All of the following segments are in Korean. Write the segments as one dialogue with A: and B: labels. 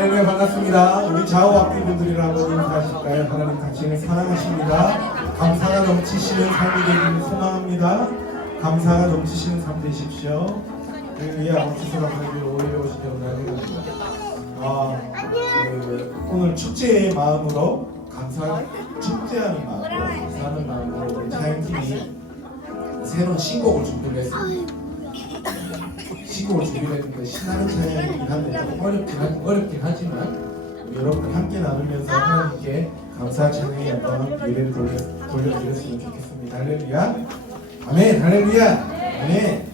A: 할렐루야 반갑습니다. 우리 좌우학기 분들이라고 인사하실까요? 하나님 당신을 사랑하십니다. 감사가 넘치시는 삶이 되기를 소망합니다. 감사가 넘치시는 삶 되십시오. 할렐루야 어디서 하나님을 오히려. 아, 그, 오늘 축제의 마음으로 감사 축제하는 마음으로 감사하는 마음으로 우리 찬양팀이 새로운 신곡을 준비를 했습니다. 신곡을 준비를 했는데 신나는 찬양이긴 한데 좀 어렵긴, 하, 어렵긴 하지만 우리 여러분들 함께 나누면서 하나님께 감사 찬양의 한번 예배를 돌려, 돌려드렸으면 좋겠습니다. 할렐루야. 아멘 할렐루야. 아멘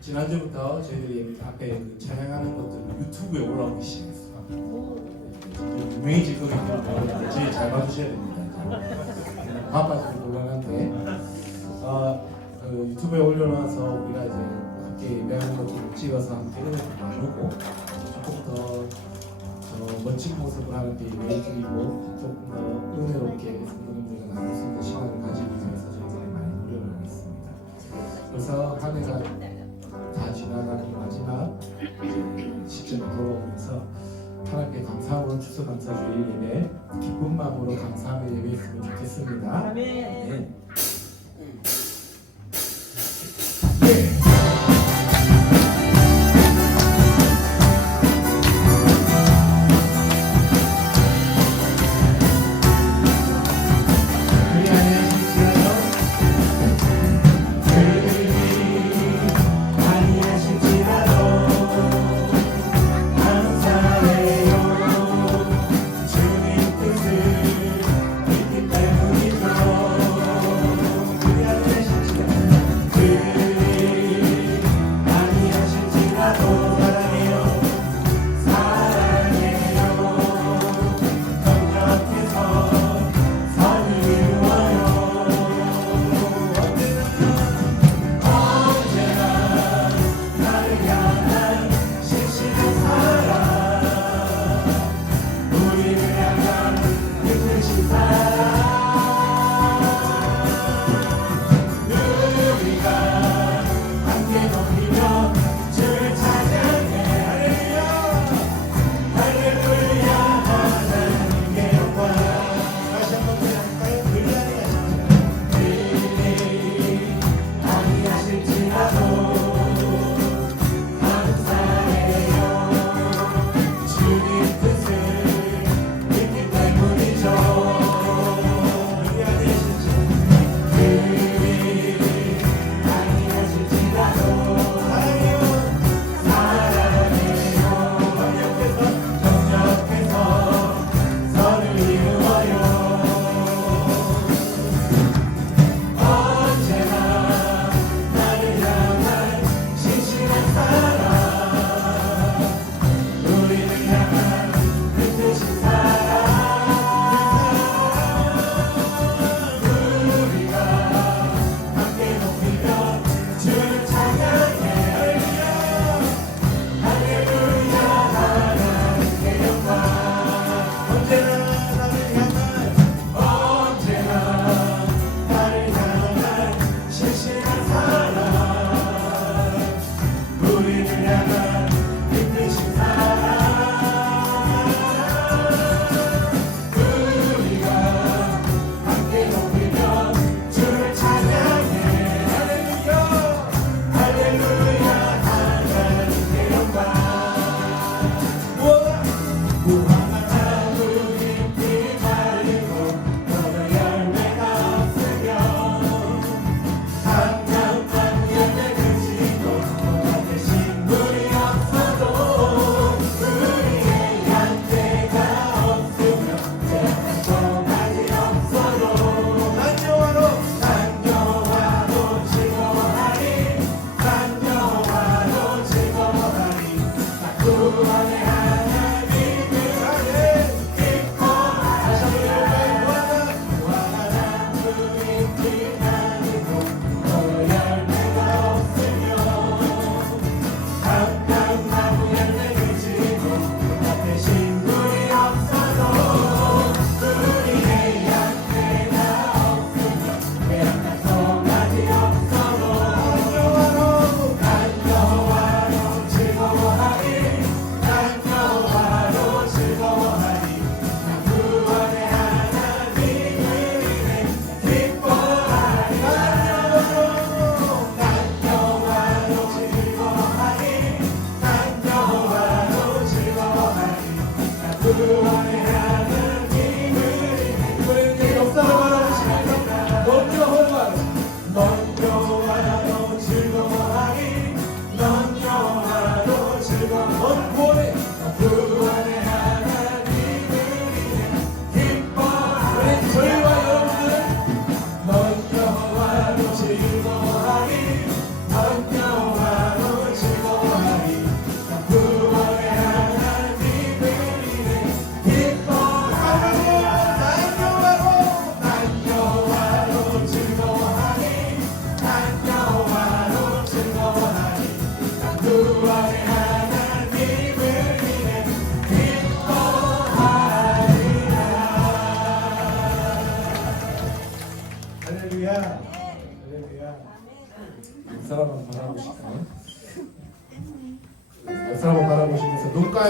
B: 지난주부터 저희들이 앞에 그 찬양하는 것들이 유튜브에 올라오기 시작했어요. 유명해질 거기 때문에 저희 잘 봐주셔야 됩니다. 바빠서 곤란한데 어, 그 유튜브에 올려놔서 우리가 이제 함께 예배하는 것들을 찍어서 함께 나누고 조금 더 어, 멋진 모습을 하는데 예배드리고 조금 더 은혜롭게 성도님들과 나눌 수 있는 시간을 가지기 그래서 한 해가 다 지나가는 마지막 시점이 돌아오면서 하나님께 감사하고 추수 감사주일 예배 기쁜 마음으로 감사하며 예배했으면 좋겠습니다. 네. 그리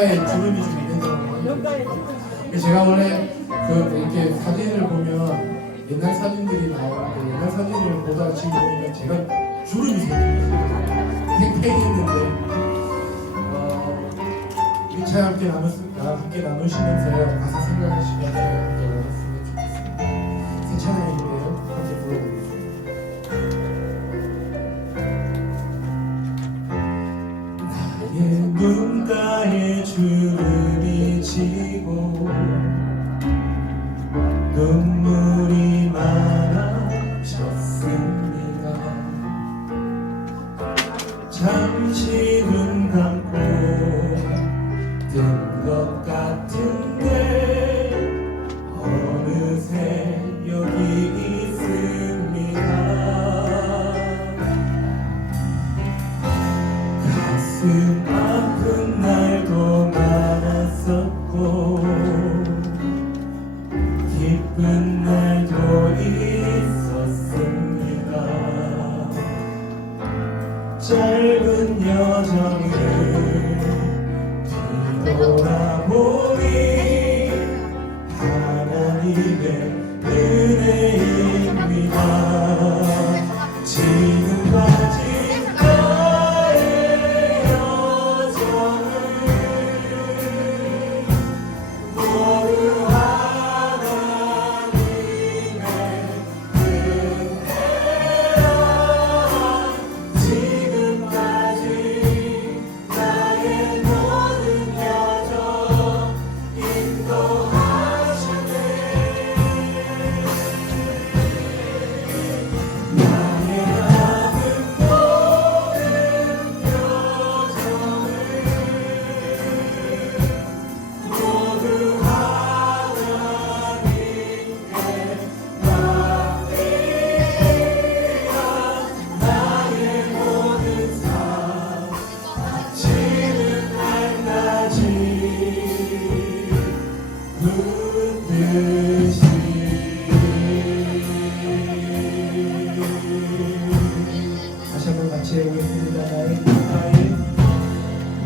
B: 네, 평가의 부름이 좀 있는 거고 제가 원래 그 이렇게 사진을 보면 옛날 사진들이 나오는데 옛날 사진을 보다 지금 보니까 제가 주름이 생겼어요. 팽팽했는데. 어, 1차 함께 아, 나누시면서 가사 생각하시면서 함께 나눴으면 좋겠습니다. 세찬이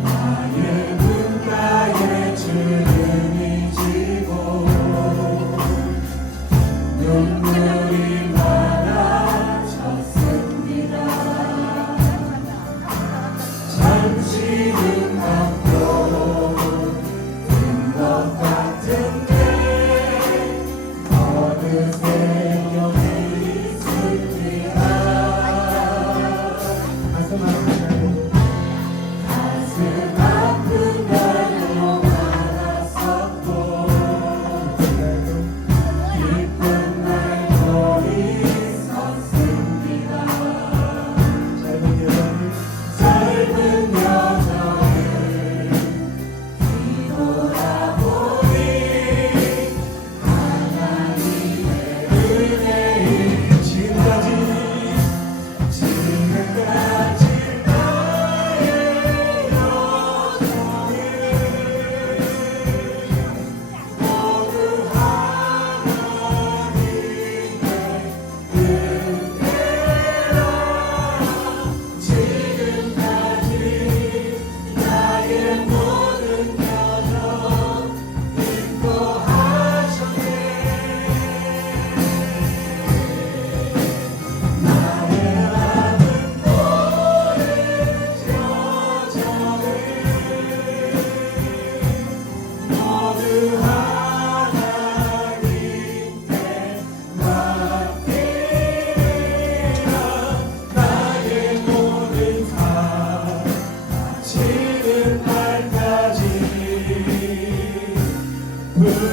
A: Maria.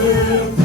A: live.